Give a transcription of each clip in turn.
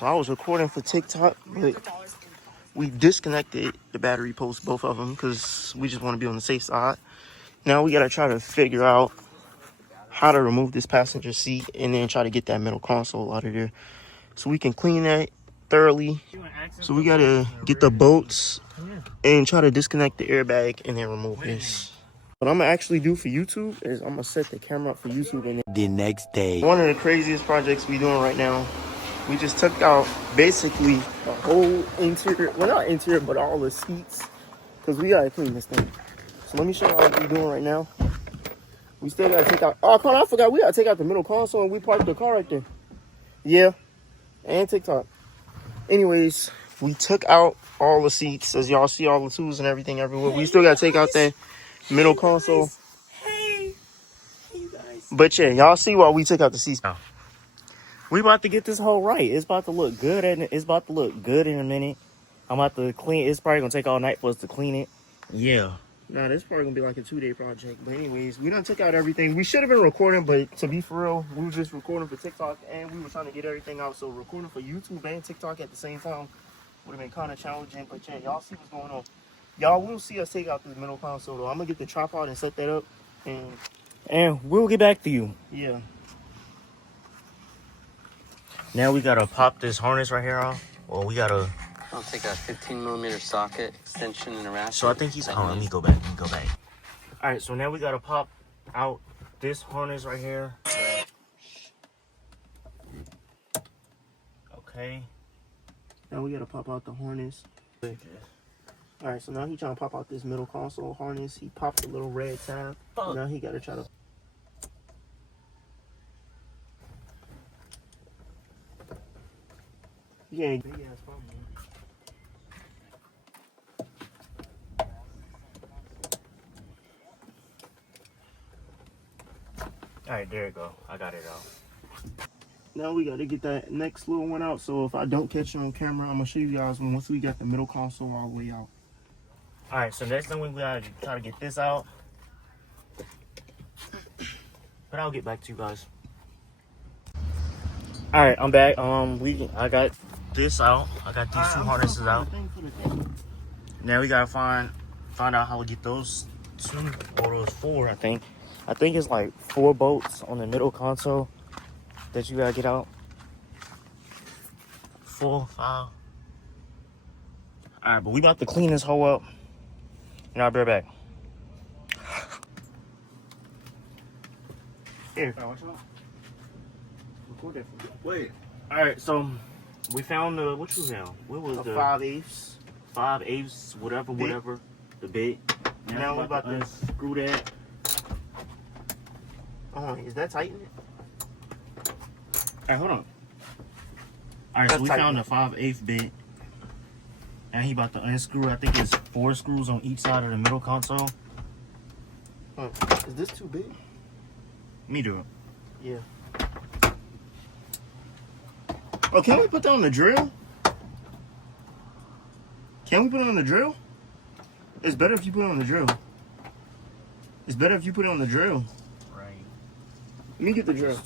So I was recording for TikTok, but we disconnected the battery posts, both of them, because we just want to be on the safe side. Now we got to try to figure out how to remove this passenger seat and then try to get that middle console out of there so we can clean that thoroughly. So we got to get the bolts and try to disconnect the airbag and then remove this. What I'm gonna actually do for YouTube is I'm gonna set the camera up for YouTube and then the next day. one of the craziest projects we doing right now, we just took out basically the whole interior, well not interior, but all the seats, because we gotta clean this thing. So let me show you what we're doing right now. We still gotta take out, oh come on, I forgot, we gotta take out the middle console and we parked the car right there. Yeah, and TikTok. Anyways, we took out all the seats, as y'all see all the tools and everything everywhere. We still gotta take out that middle console. Hey you guys. But yeah, y'all see why we took out the seats. We about to get this whole right. It's about to look good, and it's about to look good in a minute. I'm about to clean. It's probably gonna take all night for us to clean it. Yeah. Nah, this probably gonna be like a 2-day project. But anyways, we done took out everything. We should have been recording, but to be for real, we were just recording for TikTok, and we were trying to get everything out. So recording for YouTube and TikTok at the same time would have been kind of challenging. But yeah, y'all see what's going on. Y'all will see us take out this middle console though. I'm gonna get the tripod and set that up, and we'll get back to you. Yeah. Now we gotta pop this harness right here off. Well, we gotta. I'll take a 15mm socket extension and a ratchet. So I think he's. Oh, let me go back. All right, so now we gotta pop out this harness right here. Okay. Now we gotta pop out the harness. Okay. All right, so now he's trying to pop out this middle console harness. He popped the little red tab. Now he gotta try to. Yeah, big ass problem. All right, there you go. I got it out. Now we got to get that next little one out. So if I don't catch it on camera, I'm gonna show you guys once we got the middle console all the way out. All right, so next thing we gotta try to get this out, but I'll get back to you guys. All right, I'm back. I got this out. I got these two harnesses out. Now we gotta find out how to get those two or those four. I think it's like 4 bolts on the middle console that you gotta get out. 4, 5. All right, but we about to clean this hole up, and I'll be right back. Here. Wait. All right, so we found the what you found? What was the 5/8? 5/8, whatever. The bit. Now we're about to screw that. Oh, is that tightening it? All right, hold on. All right, so we found the 5/8 bit, and he about to unscrew. I think it's 4 screws on each side of the middle console. Is this too big? Me do it. Yeah. Oh, can we put that on the drill? Can we put it on the drill? It's better if you put it on the drill. It's better if you put it on the drill. Right. Let me get the drill.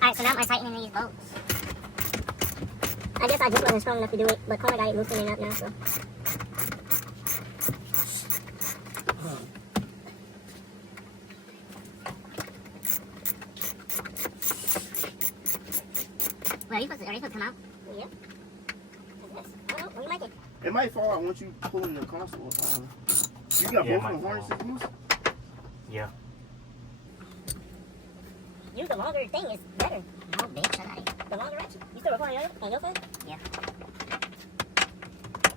Alright, so now I'm tightening these bolts. I guess I just wasn't strong enough to do it, but Connor got it loosening up now, so. Are you supposed to come out? Yeah. We might get. It might fall out once you pull in the console. You got both of the harnesses loose? Yeah. Use the longer thing is better. No, bitch. The longer ratchet. You still recording on your phone? Yeah.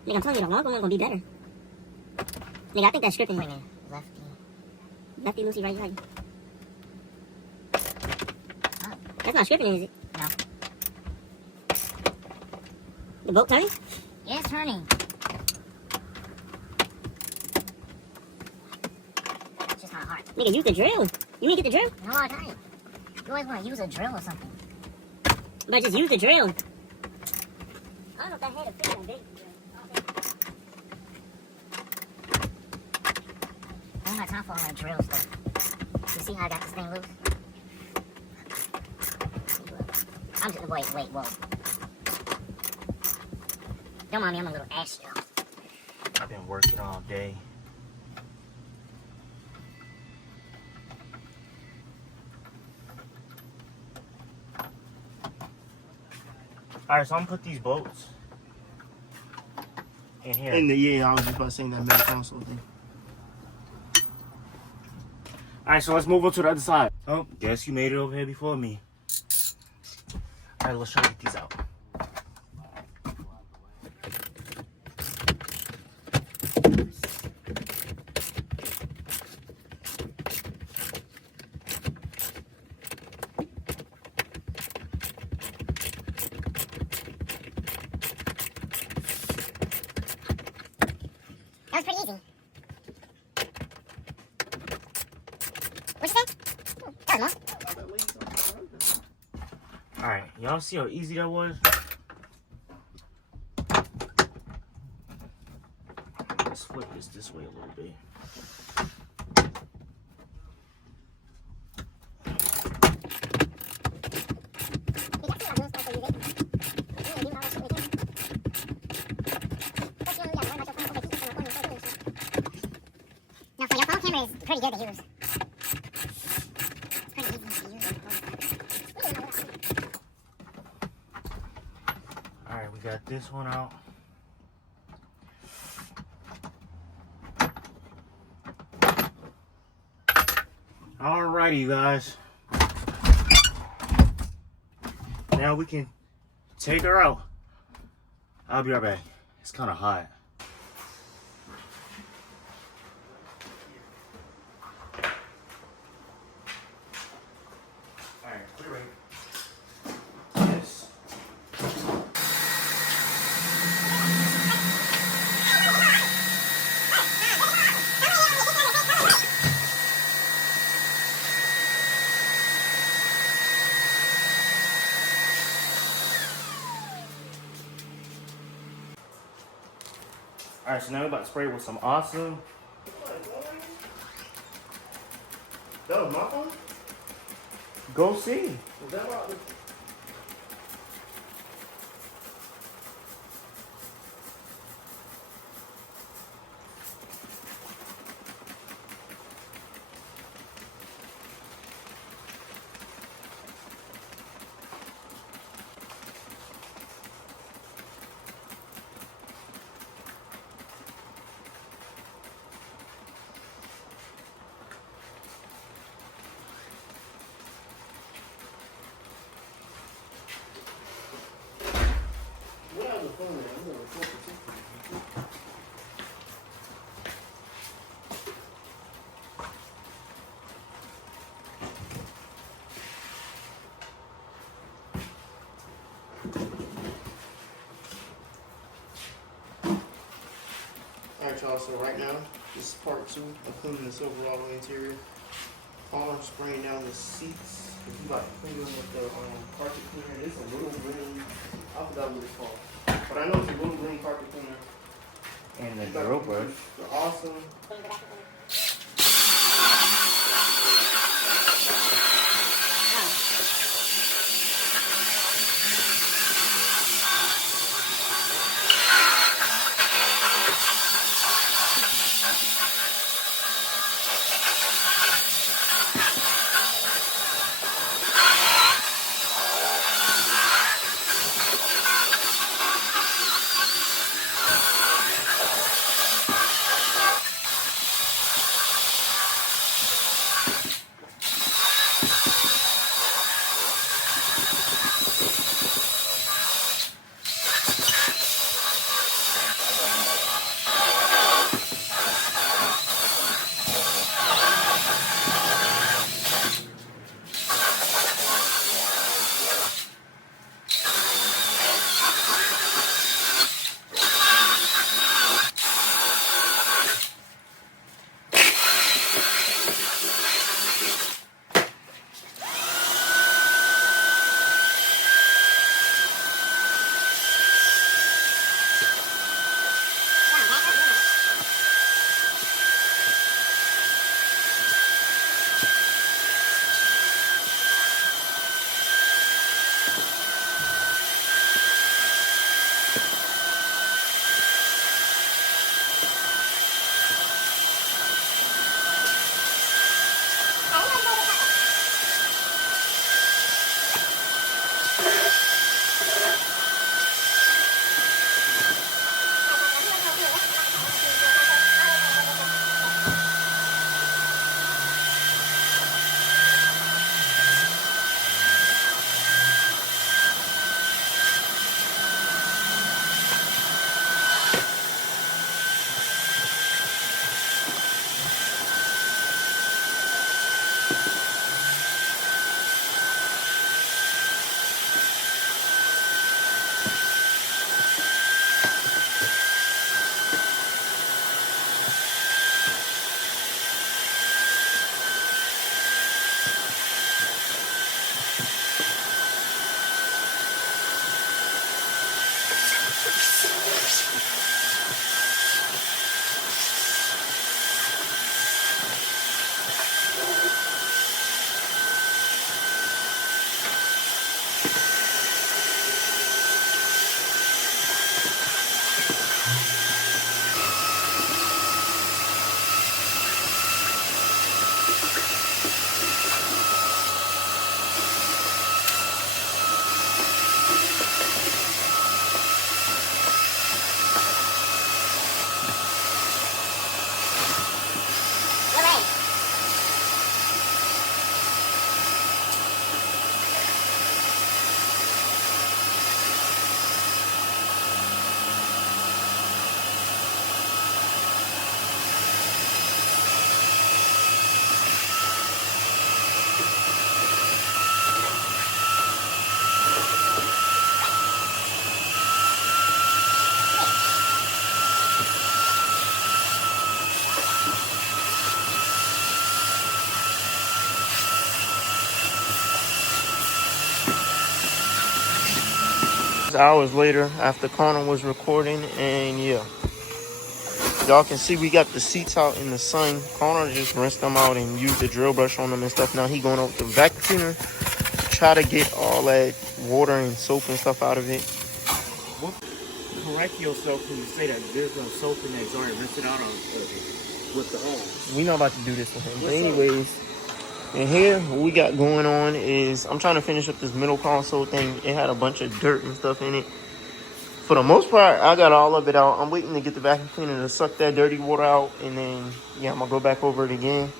Nigga, I'm telling you, the longer one gonna be better. Nigga, I think that's scripting. Wait a minute. Lefty, loosey, right. Oh. That's not scripting, is it? No. The boat turning? Yeah, it's turning. It's just not hard. Nigga, use the drill. You didn't get the drill? No, I can't. You always want to use a drill or something. But just use the drill. I don't know if that head is big that big. I don't have time for all that drill stuff. You see how I got this thing loose? I'm just, wait, whoa. Don't mind me, I'm a little ashy, y'all. I've been working all day. Alright, so I'm gonna put these bolts in here. Yeah, I was just about to say that main console thing. Alright, so let's move on to the other side. Oh, guess you made it over here before me. Alright, let's try to get these out. That was pretty easy. What'd you say? That was more. Alright, y'all see how easy that was? Let's flip this way a little bit. Now, for your phone camera, it's pretty good to use. It's pretty easy to use. Alright, we got this one out. Alrighty, you guys. Now we can take her out. I'll be right back. It's kind of hot. Alright, we're ready. Yes. Alright, so now we're about to spray it with some awesome. That was my phone? Go see. Was that what? Alright, y'all, so right now, this is part 2 of cleaning this overall interior. All I'm spraying down the seats. If you like clean them with the carpet cleaner, it's a little green. I forgot what it's called. But I know it's a little green carpet cleaner. And the drill brush. They're awesome. hours later after Connor was recording, and yeah. Y'all can see we got the seats out in the sun. Connor just rinsed them out and used the drill brush on them and stuff. Now he going out with the vacuum cleaner, try to get all that water and soap and stuff out of it. Correct yourself when you say that there's no soap in that jar and rinse it out on with the hose. We not about to do this with him. But anyways, and here what we got going on is I'm trying to finish up this middle console thing. It had a bunch of dirt and stuff in it. For the most part, I got all of it out. I'm waiting to get the vacuum cleaner to suck that dirty water out, and then yeah, I'm gonna go back over it again.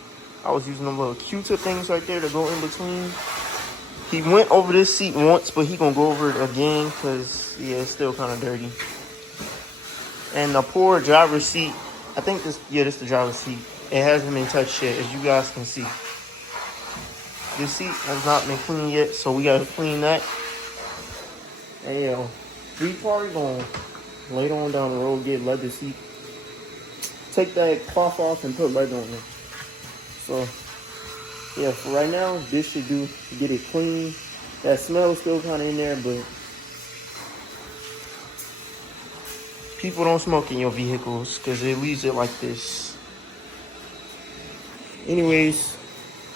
I was using them little Q-tip things right there to go in between. He went over this seat once, but he gonna go over it again because yeah, it's still kind of dirty. And the poor driver's seat, I think this is the driver's seat. It hasn't been touched yet, as you guys can see. This seat has not been cleaned yet, so we gotta clean that. And yo, we probably gonna later on down the road get leather seat. Take that cloth off and put leather on it. So yeah, for right now, this should do to get it clean. That smell is still kind of in there, but people don't smoke in your vehicles because it leaves it like this. Anyways,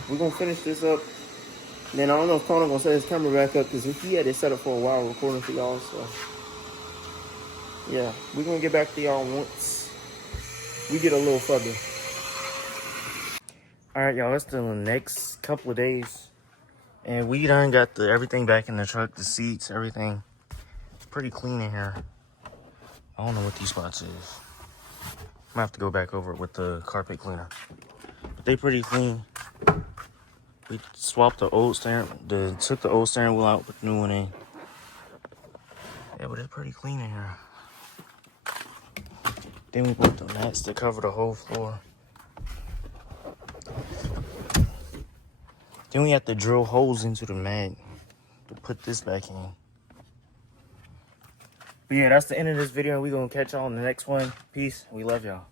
we're gonna finish this up. Then I don't know if Connor gonna set his camera back up because he had it set up for a while recording for y'all. So yeah, we're gonna get back to y'all once we get a little further. Alright, y'all, it's the next couple of days. And we done got everything back in the truck, the seats, everything. Pretty clean in here. I don't know what these spots is. I'm gonna have to go back over it with the carpet cleaner. But they pretty clean. We swapped the old took the old steering wheel out, put the new one in. Yeah, but it's pretty clean in here. Then we put the mats to cover the whole floor. Then we have to drill holes into the mat to put this back in. But yeah, that's the end of this video. We're gonna catch y'all in the next one. Peace. We love y'all.